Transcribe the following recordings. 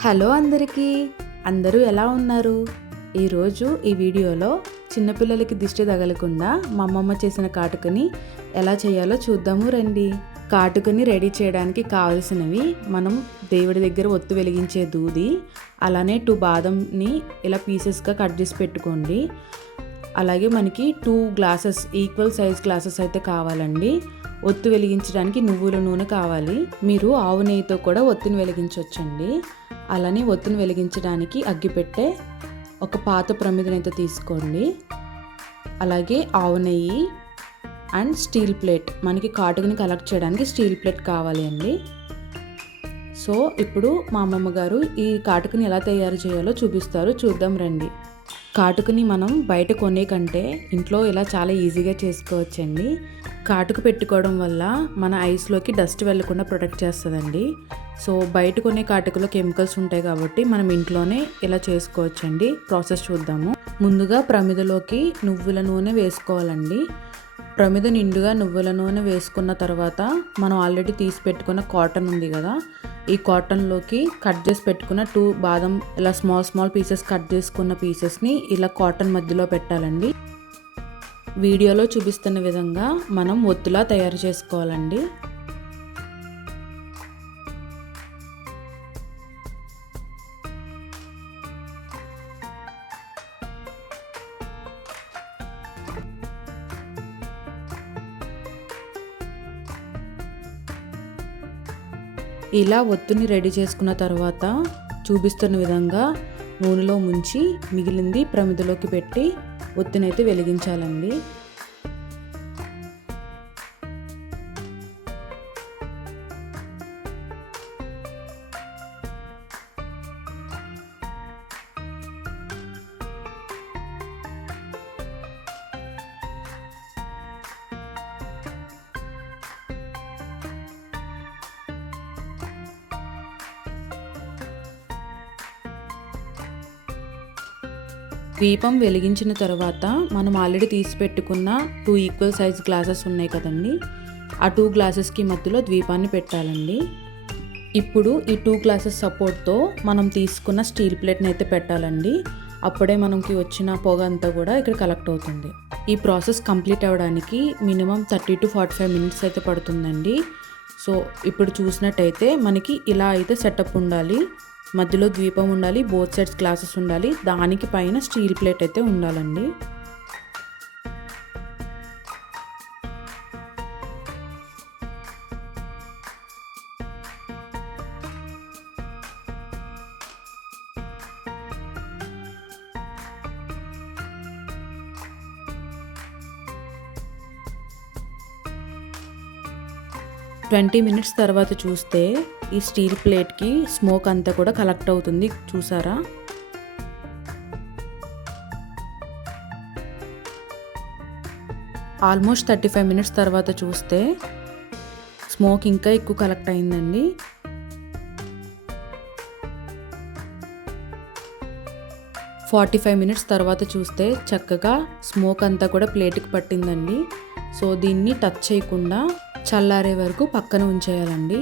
Hello అందరికీ, అందరూ ఎలా ఉన్నారు? ఈరోజు ఈ వీడియోలో చిన్నపిల్లలకి దిష్టి తగలకుండా మా అమ్మమ్మ చేసిన కాటుకని ఎలా చేయాలో చూద్దాము రండి. కాటుకని రెడీ చేయడానికి కావలసినవి మనం దేవుడి దగ్గర ఒత్తు వెలిగించే దూది, అలానే 2 బాదంని ఇలా పీసెస్గా కట్ చేసి పెట్టుకోండి. అలాగే మనకి 2 గ్లాసెస్ ఈక్వల్ సైజ్ గ్లాసెస్ అయితే కావాలండి. ఒత్తు వెలిగించడానికి నువ్వుల నూనె కావాలి. మీరు ఆవు నెయ్యితో కూడా ఒత్తిని వెలిగించవచ్చండి. అలానే ఒత్తిని వెలిగించడానికి అగ్గిపెట్టె, ఒక పాత ప్రమిదనైతే తీసుకోండి. అలాగే ఆవు నెయ్యి అండ్ స్టీల్ ప్లేట్, మనకి కాటుకని కలెక్ట్ చేయడానికి స్టీల్ ప్లేట్ కావాలి అండి. సో ఇప్పుడు మా అమ్మమ్మ గారు ఈ కాటుకని ఎలా తయారు చేయాలో చూపిస్తారు, చూద్దాం రండి. కాటుకని మనం బయట కొనే కంటే ఇంట్లో ఇలా చాలా ఈజీగా చేసుకోవచ్చండి. కాటుక పెట్టుకోవడం వల్ల మన ఐస్లోకి డస్ట్ వెళ్లకుండా ప్రొటెక్ట్ చేస్తుందండి. సో బయట కొనే కాటుకలో కెమికల్స్ ఉంటాయి కాబట్టి మనం ఇంట్లోనే ఇలా చేసుకోవచ్చండి. ప్రాసెస్ చూద్దాము. ముందుగా ప్రమిదలోకి నువ్వుల నూనె వేసుకోవాలండి. ప్రమిద నిండుగా నువ్వుల నూనె వేసుకున్న తర్వాత మనం ఆల్రెడీ తీసి పెట్టుకున్న కాటన్ ఉంది కదా, ఈ కాటన్లోకి కట్ చేసి పెట్టుకున్న 2 బాదం ఇలా స్మాల్ పీసెస్ కట్ చేసుకున్న పీసెస్ని ఇలా కాటన్ మధ్యలో పెట్టాలండి. వీడియోలో చూపిస్తున్న విధంగా మనం ఒత్తులా తయారు చేసుకోవాలండి. ఇలా ఒత్తుని రెడీ చేసుకున్న తర్వాత చూపిస్తున్న విధంగా నూనెలో ముంచి మిగిలింది ప్రమిదలోకి పెట్టి ఒత్తినైతే వెలిగించాలండి. దీపం వెలిగించిన తర్వాత మనం ఆల్రెడీ తీసి పెట్టుకున్న 2 ఈక్వల్ సైజ్ గ్లాసెస్ ఉన్నాయి కదండి, ఆ 2 గ్లాసెస్కి మధ్యలో దీపాన్ని పెట్టాలండి. ఇప్పుడు ఈ 2 గ్లాసెస్ సపోర్ట్తో మనం తీసుకున్న స్టీల్ ప్లేట్ని అయితే పెట్టాలండి. అప్పుడే మనకి వచ్చిన పొగ అంతా కూడా ఇక్కడ కలెక్ట్ అవుతుంది. ఈ ప్రాసెస్ కంప్లీట్ అవ్వడానికి మినిమం 30 to 45 మినిట్స్ అయితే పడుతుందండి. సో ఇప్పుడు చూసినట్టయితే మనకి ఇలా అయితే సెటప్ ఉండాలి. మధ్యలో ద్వీపం ఉండాలి, బోత్ సైడ్స్ గ్లాసెస్ ఉండాలి, దానికి పైన స్టీల్ ప్లేట్ అయితే ఉండాలండి. ట్వంటీ మినిట్స్ తర్వాత చూస్తే ఈ స్టీల్ ప్లేట్కి స్మోక్ అంతా కూడా కలెక్ట్ అవుతుంది, చూసారా? ఆల్మోస్ట్ 35 మినిట్స్ తర్వాత చూస్తే స్మోక్ ఇంకా ఎక్కువ కలెక్ట్ అయిందండి. ఫార్టీ 45 మినిట్స్ తర్వాత చూస్తే చక్కగా స్మోక్ అంతా కూడా ప్లేట్కి పట్టిందండి. సో దీన్ని టచ్ చేయకుండా చల్లారే వరకు పక్కన ఉంచేయాలండి.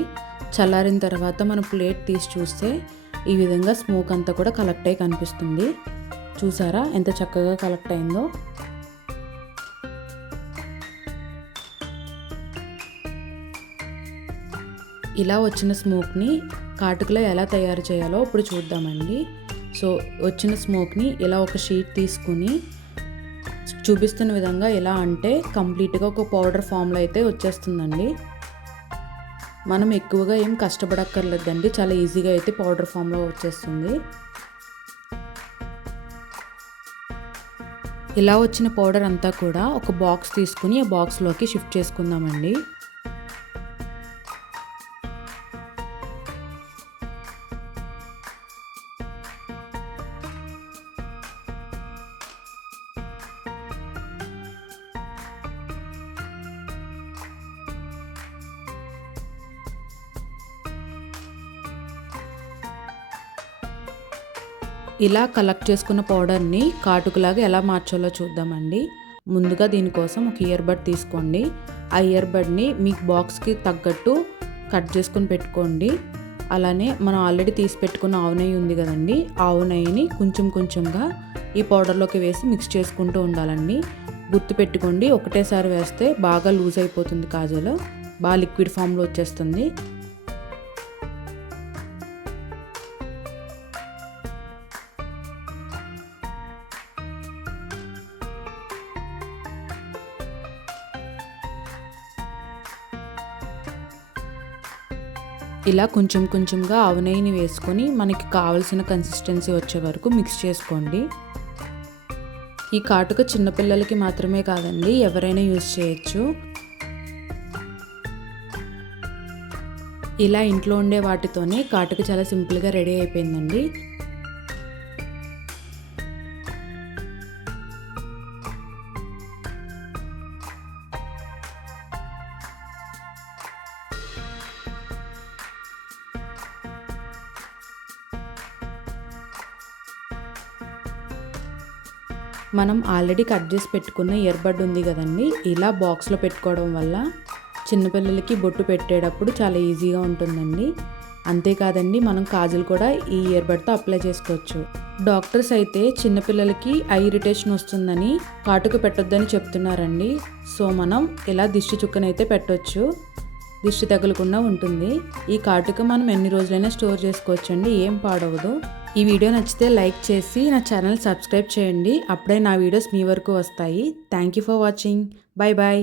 చల్లారిన తర్వాత మనం ప్లేట్ తీసి చూస్తే ఈ విధంగా స్మోక్ అంతా కూడా కలెక్ట్ అయ్యి కనిపిస్తుంది. చూసారా ఎంత చక్కగా కలెక్ట్ అయిందో? ఇలా వచ్చిన స్మోక్ని కాటుకలో ఎలా తయారు చేయాలో ఇప్పుడు చూద్దామండి. సో వచ్చిన స్మోక్ని ఇలా ఒక షీట్ తీసుకుని చూపిస్తున్న విధంగా ఎలా అంటే కంప్లీట్గా ఒక పౌడర్ ఫామ్లో అయితే వచ్చేస్తుందండి. మనం ఎక్కువగా ఏం కష్టపడక్కర్లేదండి, చాలా ఈజీగా అయితే పౌడర్ ఫామ్లో వచ్చేస్తుంది. ఇలా వచ్చిన పౌడర్ అంతా కూడా ఒక బాక్స్ తీసుకుని ఆ బాక్స్లోకి షిఫ్ట్ చేసుకుందామండి. ఇలా కలెక్ట్ చేసుకున్న పౌడర్ని కాటుకలాగా ఎలా మార్చాలో చూద్దామండి. ముందుగా దీనికోసం ఒక ఇయర్ బడ్ తీసుకోండి. ఆ ఇయర్ బడ్ని మీ బాక్స్కి తగ్గట్టు కట్ చేసుకొని పెట్టుకోండి. అలానే మనం ఆల్రెడీ తీసి పెట్టుకున్న ఆవు నెయ్యి ఉంది కదండి, ఆవు నెయ్యిని కొంచెం కొంచెంగా ఈ పౌడర్లోకి వేసి మిక్స్ చేసుకుంటూ ఉండాలండి. గుర్తుపెట్టుకోండి, ఒకటేసారి వేస్తే బాగా లూజ్ అయిపోతుంది కాజలు, బాగా లిక్విడ్ ఫామ్లో వచ్చేస్తుంది. ఇలా కొంచెం కొంచెంగా ఆవు నెయ్యిని వేసుకొని మనకి కావలసిన కన్సిస్టెన్సీ వచ్చే వరకు మిక్స్ చేసుకోండి. ఈ కాటుక చిన్నపిల్లలకి మాత్రమే కాదండి, ఎవరైనా యూజ్ చేయొచ్చు. ఇలా ఇంట్లో ఉండే వాటితోనే కాటుక చాలా సింపుల్గా రెడీ అయిపోయిందండి. మనం ఆల్రెడీ కట్ చేసి పెట్టుకున్న ఇయర్బడ్ ఉంది కదండి, ఇలా బాక్స్లో పెట్టుకోవడం వల్ల చిన్నపిల్లలకి బొట్టు పెట్టేటప్పుడు చాలా ఈజీగా ఉంటుందండి. అంతేకాదండి, మనం కాజల్ కూడా ఈ ఇయర్బడ్తో అప్లై చేసుకోవచ్చు. డాక్టర్స్ అయితే చిన్నపిల్లలకి ఐ ఇరిటేషన్ వస్తుందని కాటుక పెట్టొద్దని చెప్తున్నారండి. సో మనం ఇలా దిష్టి చుక్కనైతే పెట్టొచ్చు, దిష్టి తగలకుండా ఉంటుంది. ఈ కాటుక మనం ఎన్ని రోజులైనా స్టోర్ చేసుకోవచ్చండి, ఏం పాడవదు. ఈ వీడియో నచ్చితే లైక్ చేసి నా ఛానల్ సబ్స్క్రైబ్ చేయండి, అప్పుడే నా వీడియోస్ మీ వరకు వస్తాయి. Thank you for watching. Bye bye.